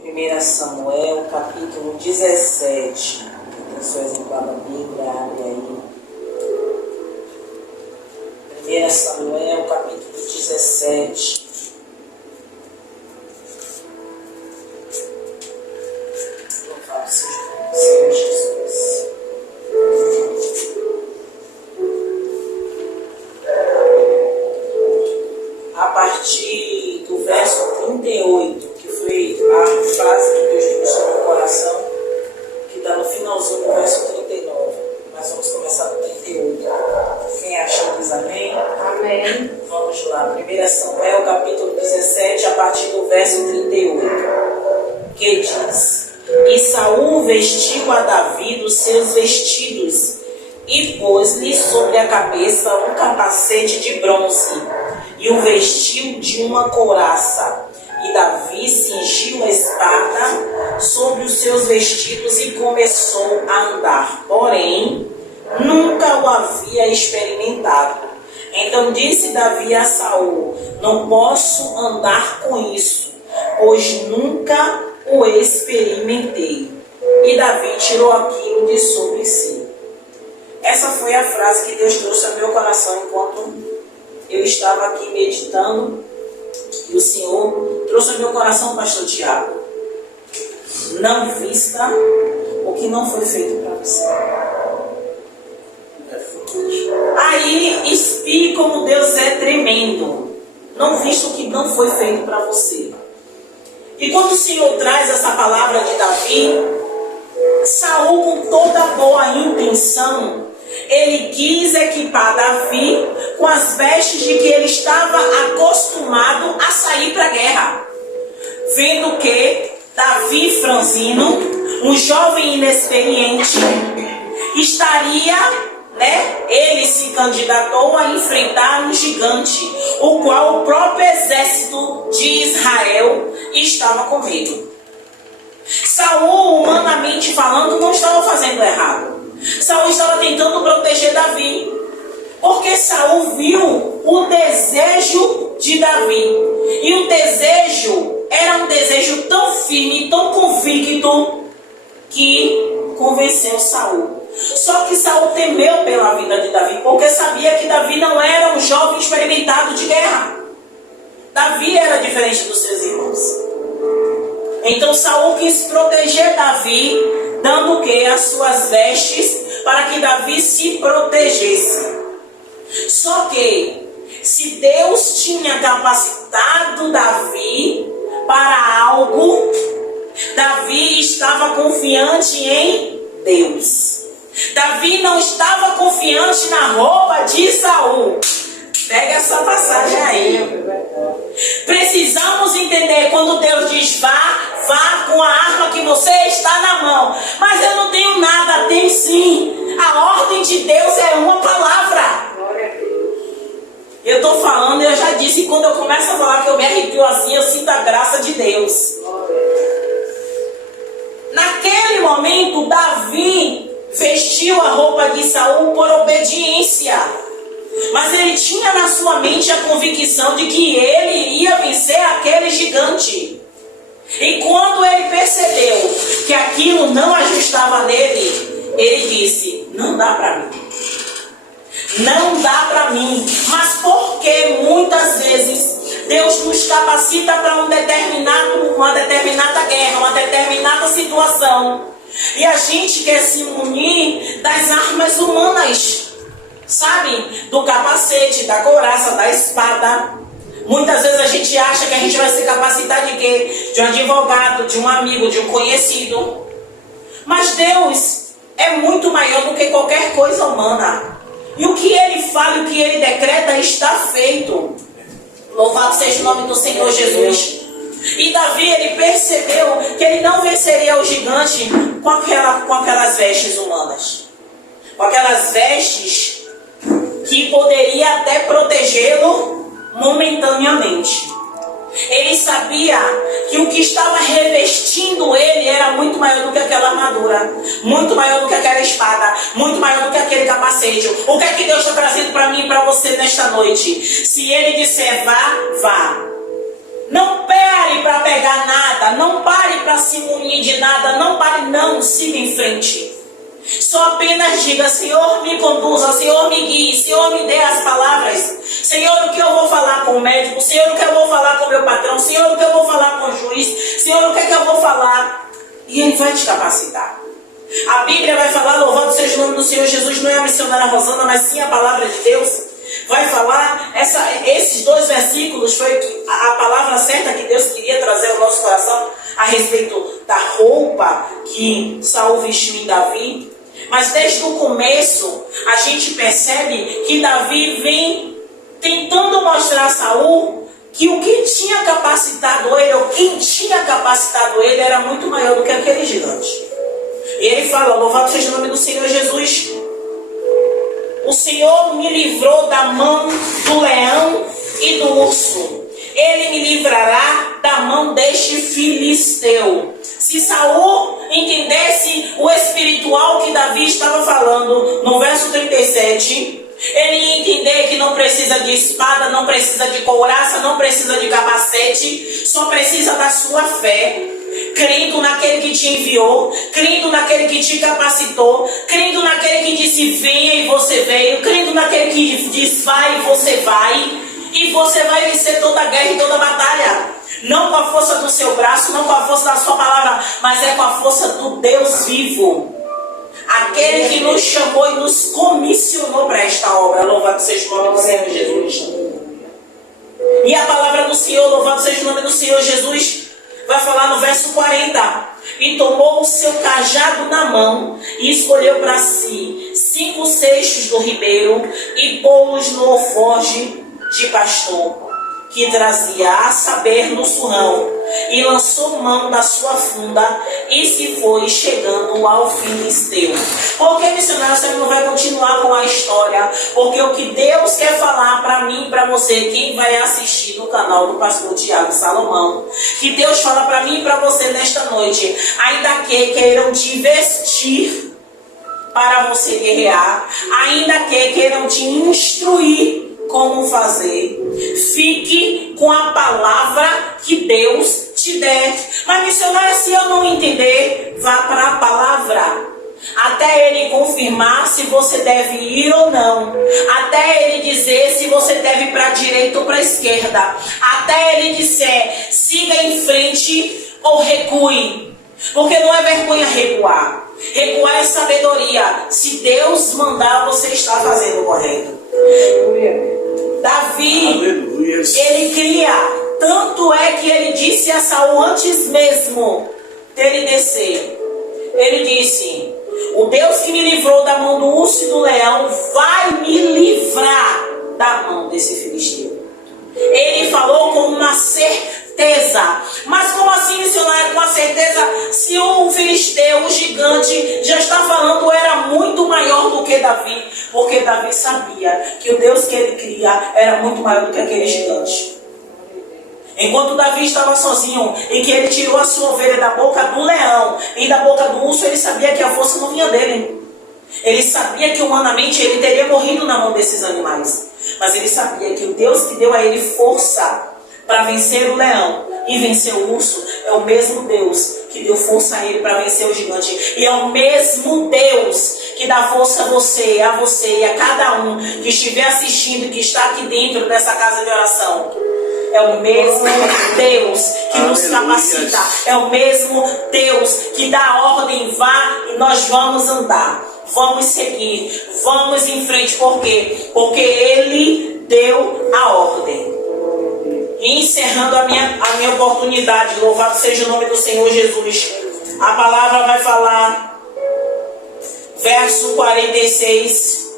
Primeira Samuel, capítulo 17. Pessoas em cada Bíblia, abre aí. 1 Samuel, capítulo 17. Louvado seja o Senhor Jesus. A partir do verso 38, que foi a frase que Deus trouxe no meu coração, que está no finalzinho do verso 39. Mas vamos começar do 38. Quem achou diz amém? Amém. Vamos lá. 1 Samuel, capítulo 17, a partir do verso 38. Que diz: E Saul vestiu a Davi dos seus vestidos e pôs-lhe sobre a cabeça um capacete de bronze e o vestiu de uma couraça. E Davi cingiu a espada sobre os seus vestidos e começou a andar. Porém, nunca o havia experimentado. Então disse Davi a Saul: Não posso andar com isso, pois nunca o experimentei. E Davi tirou aquilo de sobre si. Essa foi a frase que Deus trouxe ao meu coração enquanto eu estava aqui meditando. E o Senhor trouxe ao meu coração, pastor Tiago: não vista o que não foi feito para você. Aí espie como Deus é tremendo. Não vista o que não foi feito para você. E quando o Senhor traz essa palavra de Davi, Saul, com toda boa intenção, ele quis equipar Davi com as vestes de que ele estava acostumado a sair para a guerra. Vendo que Davi franzino, um jovem inexperiente, estaria, ele se candidatou a enfrentar um gigante, o qual o próprio exército de Israel estava com medo. Saul, humanamente falando, não estava fazendo errado. Saul estava tentando proteger Davi, porque Saul viu o desejo de Davi. E o desejo era um desejo tão firme, tão convicto, que convenceu Saul. Só que Saul temeu pela vida de Davi, porque sabia que Davi não era um jovem experimentado de guerra. Davi era diferente dos seus irmãos. Então Saul quis proteger Davi, dando o quê? As suas vestes, para que Davi se protegesse. Só que, se Deus tinha capacitado Davi para algo, Davi estava confiante em Deus. Davi não estava confiante na roupa de Saul. Pega essa passagem aí. Precisamos entender quando Deus diz vá com a arma que você está na mão. Mas eu não tenho nada, tem sim. A ordem de Deus é uma palavra. Eu estou falando, eu já disse, quando eu começo a falar que eu me arrepio assim, eu sinto a graça de Deus. Naquele momento, Davi vestiu a roupa de Saul por obediência. Mas ele tinha na sua mente a convicção de que ele iria vencer aquele gigante. E quando ele percebeu que aquilo não ajustava nele, ele disse: não dá para mim. Não dá para mim. Mas porque muitas vezes Deus nos capacita para uma determinada guerra, uma determinada situação, e a gente quer se munir das armas humanas, sabe? Do capacete, da couraça, da espada. Muitas vezes a gente acha que a gente vai se capacitar de quê? De um advogado, de um amigo, de um conhecido. Mas Deus é muito maior do que qualquer coisa humana. E o que Ele fala e o que Ele decreta está feito. Louvado seja o nome do Senhor Jesus. E Davi, ele percebeu que ele não venceria o gigante com aquelas vestes humanas. Com aquelas vestes que poderia até protegê-lo momentaneamente. Ele sabia que o que estava revestindo ele era muito maior do que aquela armadura, muito maior do que aquela espada, muito maior do que daquele capacete. O que é que Deus está trazendo para mim e para você nesta noite? Se Ele disser vá, vá. Não pare para pegar nada, não pare para se munir de nada, não pare, não, siga em frente. Só apenas diga: Senhor, me conduza, Senhor, me guie, Senhor, me dê as palavras. Senhor, o que eu vou falar com o médico? Senhor, o que eu vou falar com o meu patrão? Senhor, o que eu vou falar com o juiz? Senhor, o que é que eu vou falar? E Ele vai te capacitar. A Bíblia vai falar: louvado seja o nome do Senhor Jesus. Não é a missionária Rosana, mas sim a palavra de Deus. Vai falar, esses 2 versículos foi a palavra certa que Deus queria trazer ao nosso coração a respeito da roupa que Saul vestiu em Davi. Mas desde o começo a gente percebe que Davi vem tentando mostrar a Saul que o que tinha capacitado ele, ou quem tinha capacitado ele, era muito maior do que aquele gigante. E ele fala: louvado seja o nome do Senhor Jesus. O Senhor me livrou da mão do leão e do urso. Ele me livrará da mão deste filisteu. Se Saul entendesse o espiritual que Davi estava falando no verso 37, ele ia entender que não precisa de espada, não precisa de couraça, não precisa de capacete, só precisa da sua fé, crendo naquele que te enviou, crendo naquele que te capacitou, crendo naquele que disse venha e você veio, crendo naquele que diz vai e você vai vencer toda a guerra e toda a batalha. Não com a força do seu braço, não com a força da sua palavra, mas é com a força do Deus vivo. Aquele que nos chamou e nos comissionou para esta obra. Louvado seja o nome do Senhor Jesus. E a palavra do Senhor, louvado seja o nome do Senhor Jesus, vai falar no verso 40. E tomou o seu cajado na mão e escolheu para si 5 cestos do ribeiro e pô-los no alforje de pastor que trazia, a saber, no surrão, e lançou mão da sua funda e se foi chegando ao filisteu. Por que, missionário, você não vai continuar com a história? Porque o que Deus quer falar para mim e para você, quem vai assistir no canal do pastor Tiago Salomão, que Deus fala para mim e para você nesta noite: ainda que queiram te vestir para você guerrear, ainda que queiram te instruir como fazer, fique com a palavra que Deus te der. Mas, missionária, se eu não entender, vá para a palavra, até Ele confirmar se você deve ir ou não, até Ele dizer se você deve ir para a direita ou para a esquerda, até Ele disser siga em frente ou recue, porque não é vergonha recuar. Recuar é sabedoria. Se Deus mandar, você está fazendo o correto. Davi, ele cria, tanto é que ele disse a Saul antes mesmo dele descer, ele disse: o Deus que me livrou da mão do urso e do leão vai me livrar da mão desse filisteu. Ele falou com uma certeza. Mas como assim, missionário, com a certeza? Se o filisteu, o gigante, já está falando, era muito maior do que Davi. Porque Davi sabia que o Deus que ele cria era muito maior do que aquele gigante. Enquanto Davi estava sozinho e que ele tirou a sua ovelha da boca do leão e da boca do urso, ele sabia que a força não vinha dele. Ele sabia que humanamente ele teria morrido na mão desses animais. Mas ele sabia que o Deus que deu a ele força para vencer o leão e vencer o urso é o mesmo Deus que deu força a ele para vencer o gigante. E é o mesmo Deus que dá força a você e a cada um que estiver assistindo e que está aqui dentro dessa casa de oração. É o mesmo Deus que nos capacita. É o mesmo Deus que dá a ordem, vá e nós vamos andar. Vamos seguir, vamos em frente. Por quê? Porque Ele deu a ordem. E encerrando a minha oportunidade, louvado seja o nome do Senhor Jesus, a palavra vai falar, verso 46,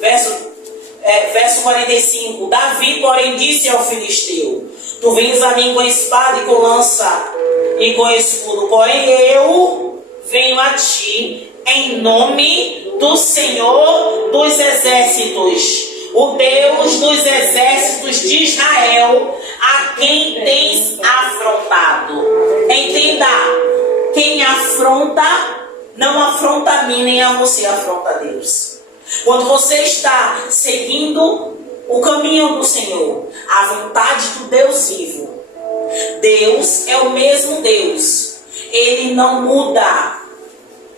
verso 45. Davi, porém, disse ao filisteu: tu vens a mim com espada e com lança e com escudo, porém eu venho a ti em nome do Senhor dos exércitos, o Deus dos exércitos de Israel, a quem tens afrontado. Entenda, quem afronta, não afronta a mim nem a você, afronta a Deus. Quando você está seguindo o caminho do Senhor, a vontade do Deus vivo, Deus é o mesmo Deus. Ele não muda.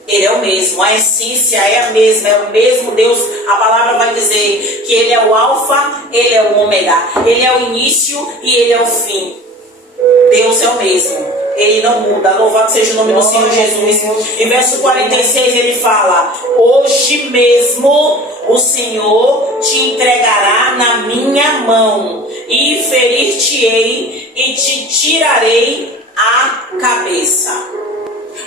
Ele é o mesmo. A essência é a mesma. É o mesmo Deus. A palavra vai dizer que Ele é o alfa, Ele é o ômega. Ele é o início e Ele é o fim. Deus é o mesmo. Ele não muda. Louvado seja o nome do Senhor Jesus. Em verso 46 ele fala: hoje mesmo o Senhor te entregará na minha mão, e ferir-te-ei e te tirarei a cabeça.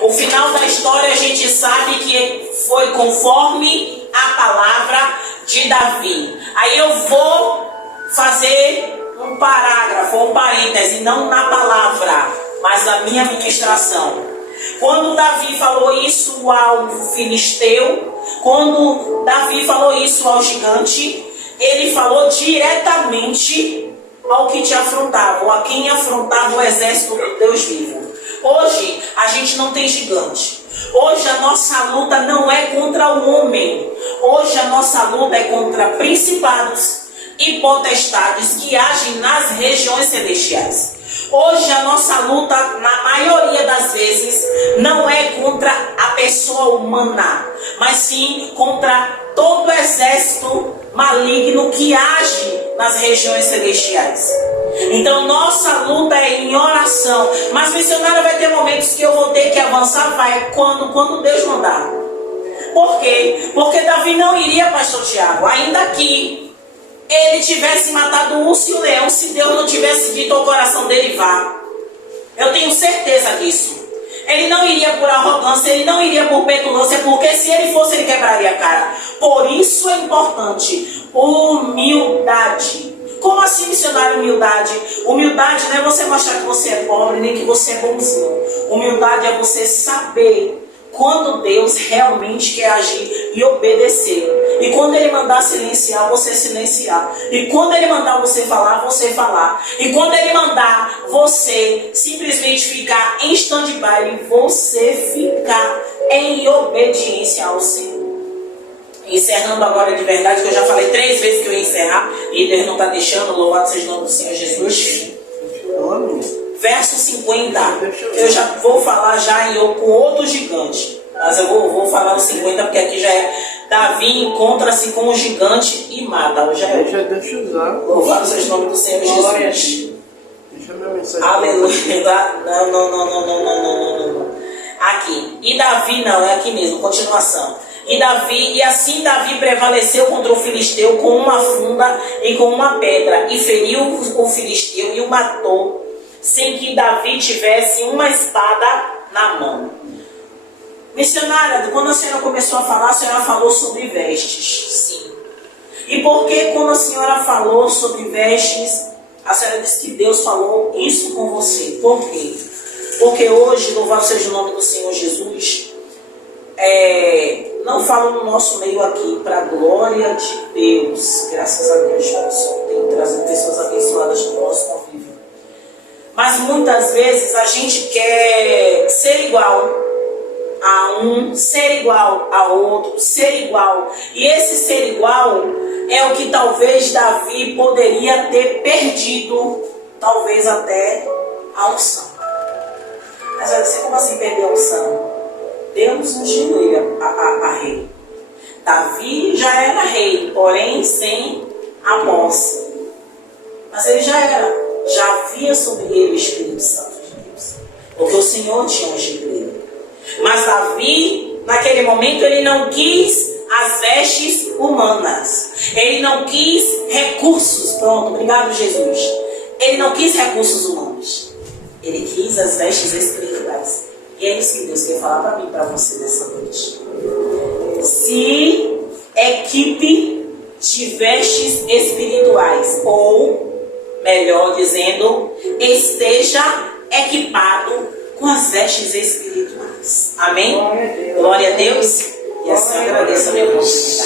O final da história a gente sabe que foi conforme a palavra de Davi. Aí eu vou fazer um parágrafo, um parêntese, não na palavra, mas na minha ministração. Quando Davi falou isso ao filisteu, quando Davi falou isso ao gigante, ele falou diretamente ao que te afrontava, ou a quem afrontava o exército do Deus vivo. Hoje a gente não tem gigante. Hoje a nossa luta não é contra o homem. Hoje a nossa luta é contra principados e potestades que agem nas regiões celestiais. Hoje a nossa luta, na maioria das vezes, não é contra a pessoa humana, mas sim contra todo o exército maligno que age nas regiões celestiais. Então nossa luta é em oração. Mas, missionária, vai ter momentos que eu vou ter que avançar, vai, quando Deus mandar. Por quê? Porque Davi não iria, pastor Tiago, ainda que ele tivesse matado o urso e o leão, se Deus não tivesse dito ao coração dele, vá. Eu tenho certeza disso. Ele não iria por arrogância, ele não iria por petulância, porque se ele fosse, ele quebraria a cara. Por isso é importante humildade. Como assim, missionário, humildade? Humildade não é você mostrar que você é pobre, nem que você é bonzinho. Humildade é você saber quando Deus realmente quer agir e obedecer. E quando Ele mandar silenciar, você silenciar. E quando Ele mandar você falar, você falar. E quando Ele mandar você simplesmente ficar em stand-by, você ficar em obediência ao Senhor. Encerrando agora de verdade, que eu já falei 3 vezes que eu ia encerrar, e Deus não está deixando. Louvado seja o nome do Senhor Jesus. Verso 50, eu já vou falar com outro gigante, mas eu vou falar o 50 porque aqui já é Davi encontra-se com o gigante e mata. Já é. Deixa eu usar. Louvado seja o nome do Senhor Jesus. Deixa minha mensagem. Aleluia. Não. Aqui. E Davi, não, é aqui mesmo, continuação. E assim Davi prevaleceu contra o filisteu com uma funda e com uma pedra, e feriu o filisteu e o matou, sem que Davi tivesse uma espada na mão. Missionária, quando a senhora começou a falar, a senhora falou sobre vestes. Sim. E por que quando a senhora falou sobre vestes, a senhora disse que Deus falou isso com você? Por quê? Porque hoje, louvado seja o nome do Senhor Jesus, não falo no nosso meio aqui, para a glória de Deus. Graças a Deus, Johnson tem trazido pessoas abençoadas no nosso convívio. Mas muitas vezes a gente quer ser igual a um, ser igual a outro, ser igual. E esse ser igual é o que talvez Davi poderia ter perdido, talvez até a unção. Mas vai dizer, como assim perder a unção? Deus ungiu a rei. Davi já era rei, porém sem a posse. Mas ele já havia sobre ele o Espírito Santo de Deus, porque o Senhor tinha ungido ele. Mas Davi, naquele momento, ele não quis as vestes humanas. Ele não quis recursos. Pronto, obrigado, Jesus. Ele não quis recursos humanos. Ele quis as vestes espirituais. E é isso que Deus quer falar para mim e para você nessa noite. Se equipe de vestes espirituais, ou, melhor dizendo, esteja equipado com as vestes espirituais. Amém? Glória a Deus. E assim eu agradeço a minha oportunidade.